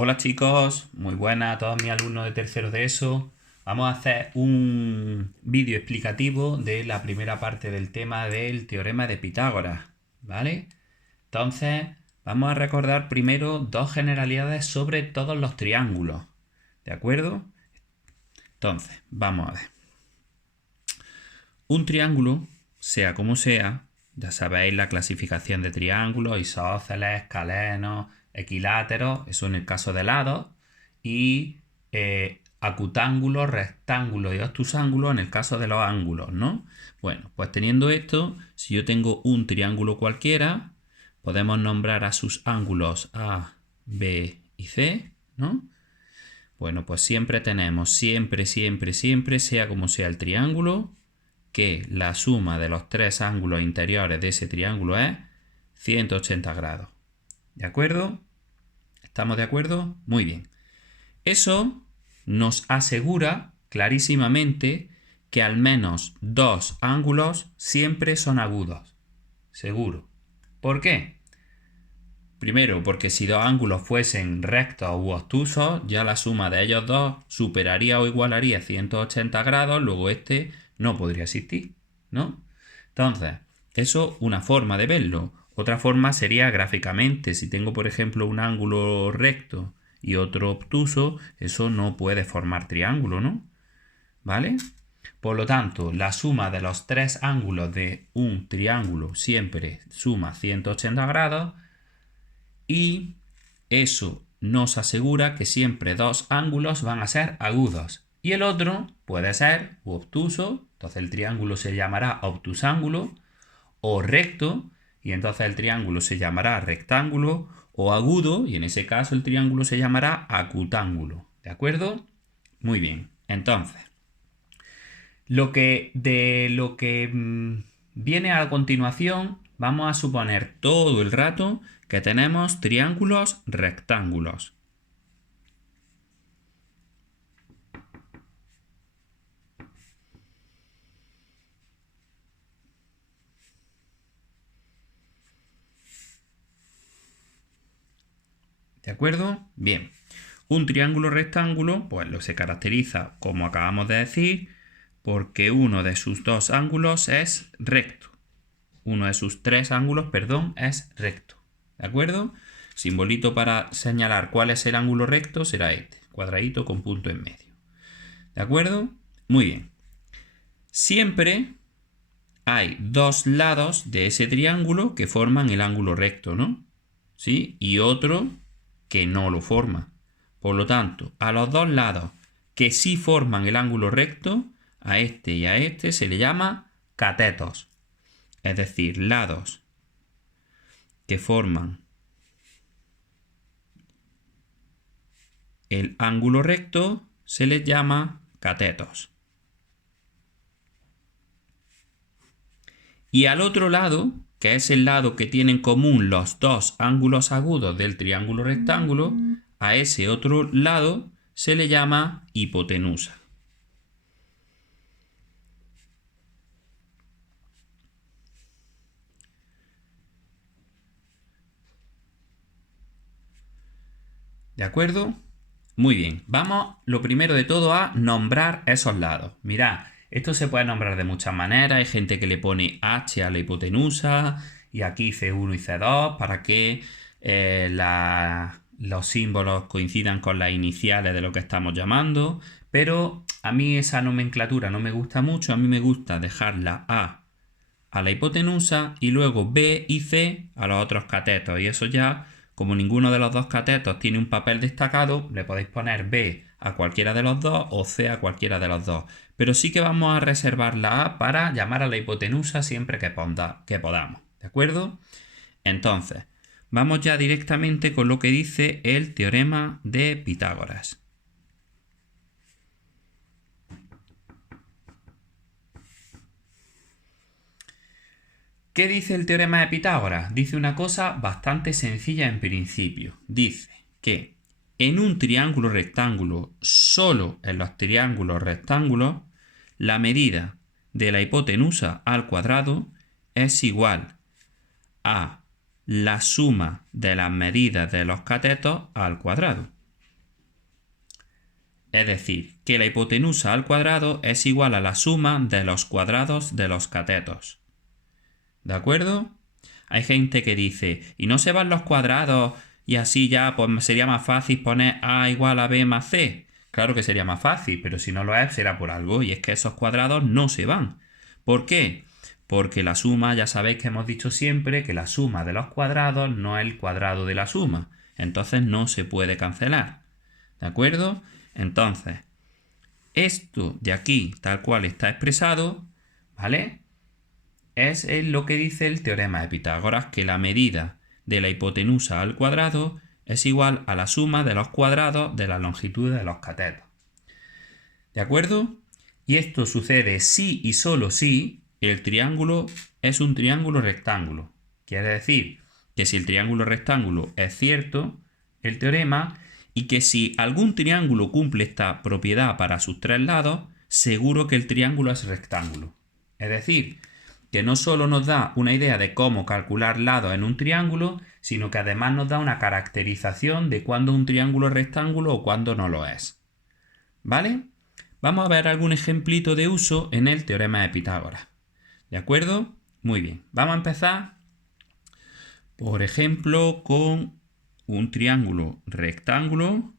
Hola chicos, muy buenas a todos mis alumnos de tercero de ESO. Vamos a hacer un vídeo explicativo de la primera parte del tema del teorema de Pitágoras, ¿vale? Entonces, vamos a recordar primero dos generalidades sobre todos los triángulos, ¿de acuerdo? Entonces, vamos a ver. Un triángulo, sea como sea, ya sabéis la clasificación de triángulos, isósceles, escalenos, equiláteros, eso en el caso de lados, y acutángulos, rectángulos y obtusángulos en el caso de los ángulos, ¿no? Bueno, pues teniendo esto, si yo tengo un triángulo cualquiera, podemos nombrar a sus ángulos A, B y C, ¿no? Bueno, pues siempre tenemos, siempre, sea como sea el triángulo, que la suma de los tres ángulos interiores de ese triángulo es 180 grados. ¿De acuerdo? ¿Estamos de acuerdo? Muy bien. Eso nos asegura clarísimamente que al menos dos ángulos siempre son agudos. Seguro. ¿Por qué? Primero, porque si dos ángulos fuesen rectos u obtusos, ya la suma de ellos dos superaría o igualaría 180 grados, luego este no podría existir, ¿no? Entonces, eso es una forma de verlo. Otra forma sería gráficamente. Si tengo, por ejemplo, un ángulo recto y otro obtuso, eso no puede formar triángulo, ¿no? ¿Vale? Por lo tanto, la suma de los tres ángulos de un triángulo siempre suma 180 grados y eso nos asegura que siempre dos ángulos van a ser agudos y el otro puede ser obtuso, entonces el triángulo se llamará obtusángulo, o recto y entonces el triángulo se llamará rectángulo, o agudo y en ese caso el triángulo se llamará acutángulo. ¿De acuerdo? Muy bien. Entonces, lo que viene a continuación, vamos a suponer todo el rato que tenemos triángulos rectángulos. ¿De acuerdo? Bien. Un triángulo rectángulo, pues se caracteriza, como acabamos de decir, porque uno de sus dos ángulos es recto. Uno de sus tres ángulos, perdón, es recto. ¿De acuerdo? Simbolito para señalar cuál es el ángulo recto será este, cuadradito con punto en medio. ¿De acuerdo? Muy bien. Siempre hay dos lados de ese triángulo que forman el ángulo recto, ¿no? ¿Sí? Y otro que no lo forma. Por lo tanto, a los dos lados que sí forman el ángulo recto, a este y a este se le llama catetos. Es decir, lados que forman el ángulo recto se les llama catetos. Y al otro lado, que es el lado que tienen en común los dos ángulos agudos del triángulo rectángulo, a ese otro lado se le llama hipotenusa. ¿De acuerdo? Muy bien. Vamos, lo primero de todo, a nombrar esos lados. Mirad, esto se puede nombrar de muchas maneras. Hay gente que le pone H a la hipotenusa y aquí C1 y C2 para que los símbolos coincidan con las iniciales de lo que estamos llamando. Pero a mí esa nomenclatura no me gusta mucho. A mí me gusta dejar la A a la hipotenusa y luego B y C a los otros catetos. Y eso ya, como ninguno de los dos catetos tiene un papel destacado, le podéis poner B a cualquiera de los dos o C a cualquiera de los dos. Pero sí que vamos a reservar la A para llamar a la hipotenusa siempre que podamos. ¿De acuerdo? Entonces, vamos ya directamente con lo que dice el teorema de Pitágoras. ¿Qué dice el teorema de Pitágoras? Dice una cosa bastante sencilla en principio. Dice que en un triángulo rectángulo, solo en los triángulos rectángulos, la medida de la hipotenusa al cuadrado es igual a la suma de las medidas de los catetos al cuadrado. Es decir, que la hipotenusa al cuadrado es igual a la suma de los cuadrados de los catetos. ¿De acuerdo? Hay gente que dice, ¿y no se van los cuadrados y así ya pues sería más fácil poner A igual a B más C? Claro que sería más fácil, pero si no lo es será por algo, y es que esos cuadrados no se van. ¿Por qué? Porque la suma, ya sabéis que hemos dicho siempre que la suma de los cuadrados no es el cuadrado de la suma, entonces no se puede cancelar. ¿De acuerdo? Entonces, esto de aquí, tal cual está expresado, ¿vale? Es lo que dice el teorema de Pitágoras, que la medida de la hipotenusa al cuadrado es igual a la suma de los cuadrados de la longitud de los catetos. ¿De acuerdo? Y esto sucede si y solo si el triángulo es un triángulo rectángulo. Quiere decir que si el triángulo rectángulo es cierto, el teorema, y que si algún triángulo cumple esta propiedad para sus tres lados, seguro que el triángulo es rectángulo. Es decir, que no solo nos da una idea de cómo calcular lados en un triángulo, sino que además nos da una caracterización de cuándo un triángulo es rectángulo o cuándo no lo es. ¿Vale? Vamos a ver algún ejemplito de uso en el teorema de Pitágoras. ¿De acuerdo? Muy bien. Vamos a empezar, por ejemplo, con un triángulo rectángulo.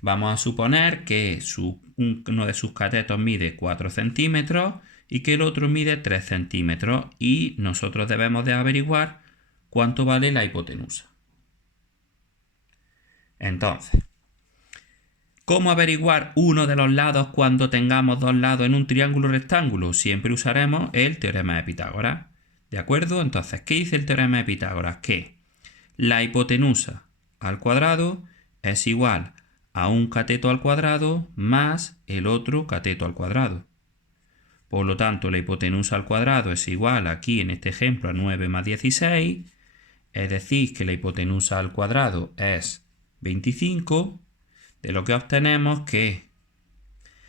Vamos a suponer que uno de sus catetos mide 4 centímetros y que el otro mide 3 centímetros, y nosotros debemos de averiguar cuánto vale la hipotenusa. Entonces, ¿cómo averiguar uno de los lados cuando tengamos dos lados en un triángulo rectángulo? Siempre usaremos el teorema de Pitágoras. ¿De acuerdo? Entonces, ¿qué dice el teorema de Pitágoras? Que la hipotenusa al cuadrado es igual a un cateto al cuadrado más el otro cateto al cuadrado. Por lo tanto, la hipotenusa al cuadrado es igual, aquí en este ejemplo, a 9 más 16. Es decir, que la hipotenusa al cuadrado es 25. De lo que obtenemos que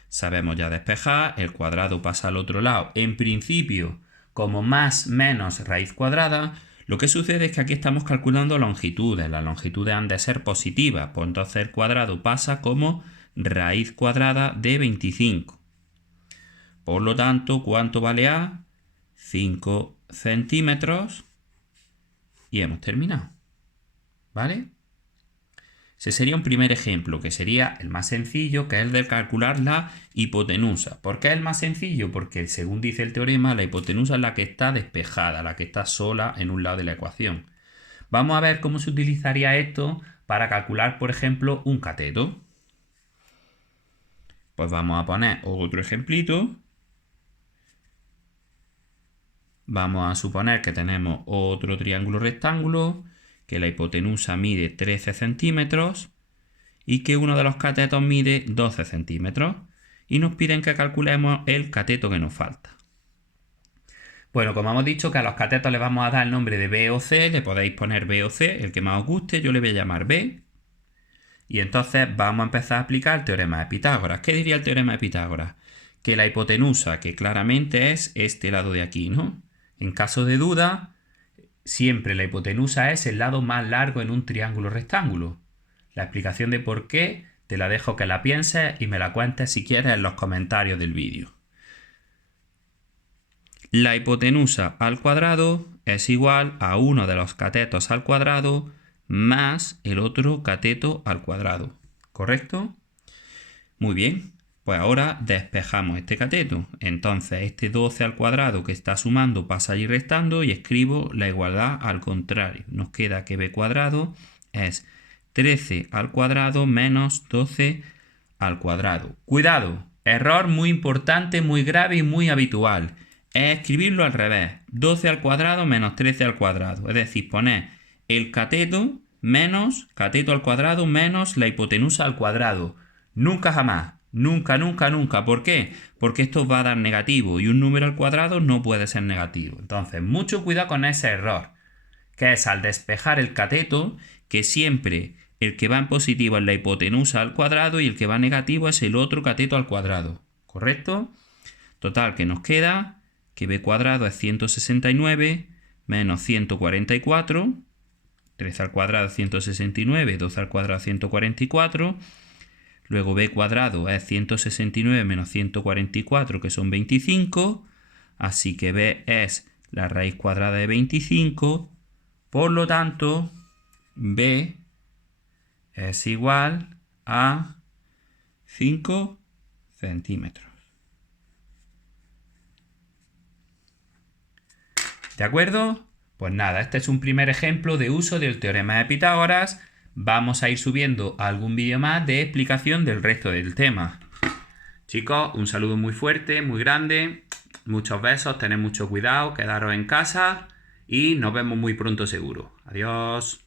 sabemos ya despejar, el cuadrado pasa al otro lado. En principio, como más menos raíz cuadrada, lo que sucede es que aquí estamos calculando longitudes. Las longitudes han de ser positivas, pues entonces el cuadrado pasa como raíz cuadrada de 25. Por lo tanto, ¿cuánto vale A? 5 centímetros. Y hemos terminado. ¿Vale? Ese sería un primer ejemplo, que sería el más sencillo, que es el de calcular la hipotenusa. ¿Por qué es el más sencillo? Porque, según dice el teorema, la hipotenusa es la que está despejada, la que está sola en un lado de la ecuación. Vamos a ver cómo se utilizaría esto para calcular, por ejemplo, un cateto. Pues vamos a poner otro ejemplito. Vamos a suponer que tenemos otro triángulo rectángulo, que la hipotenusa mide 13 centímetros y que uno de los catetos mide 12 centímetros. Y nos piden que calculemos el cateto que nos falta. Bueno, como hemos dicho que a los catetos les vamos a dar el nombre de B o C, le podéis poner B o C, el que más os guste, yo le voy a llamar B. Y entonces vamos a empezar a aplicar el teorema de Pitágoras. ¿Qué diría el teorema de Pitágoras? Que la hipotenusa, que claramente es este lado de aquí, ¿no? En caso de duda, siempre la hipotenusa es el lado más largo en un triángulo rectángulo. La explicación de por qué te la dejo que la pienses y me la cuentes si quieres en los comentarios del vídeo. La hipotenusa al cuadrado es igual a uno de los catetos al cuadrado más el otro cateto al cuadrado. ¿Correcto? Muy bien. Pues ahora despejamos este cateto. Entonces este 12 al cuadrado que está sumando pasa a ir restando y escribo la igualdad al contrario. Nos queda que b cuadrado es 13 al cuadrado menos 12 al cuadrado. Cuidado, error muy importante, muy grave y muy habitual. Es escribirlo al revés. 12 al cuadrado menos 13 al cuadrado. Es decir, poner el cateto menos cateto al cuadrado menos la hipotenusa al cuadrado. Nunca jamás. Nunca, nunca, nunca. ¿Por qué? Porque esto va a dar negativo y un número al cuadrado no puede ser negativo. Entonces, mucho cuidado con ese error, que es al despejar el cateto, que siempre el que va en positivo es la hipotenusa al cuadrado y el que va en negativo es el otro cateto al cuadrado. ¿Correcto? Total, que nos queda que b cuadrado es 169 menos 144 13 al cuadrado es 169, 12 al cuadrado es 144. Luego b cuadrado es 169 menos 144, que son 25. Así que b es la raíz cuadrada de 25. Por lo tanto, b es igual a 5 centímetros. ¿De acuerdo? Pues nada, este es un primer ejemplo de uso del teorema de Pitágoras. Vamos a ir subiendo algún vídeo más de explicación del resto del tema. Chicos, un saludo muy fuerte, muy grande. Muchos besos, tened mucho cuidado, quedaros en casa y nos vemos muy pronto seguro. Adiós.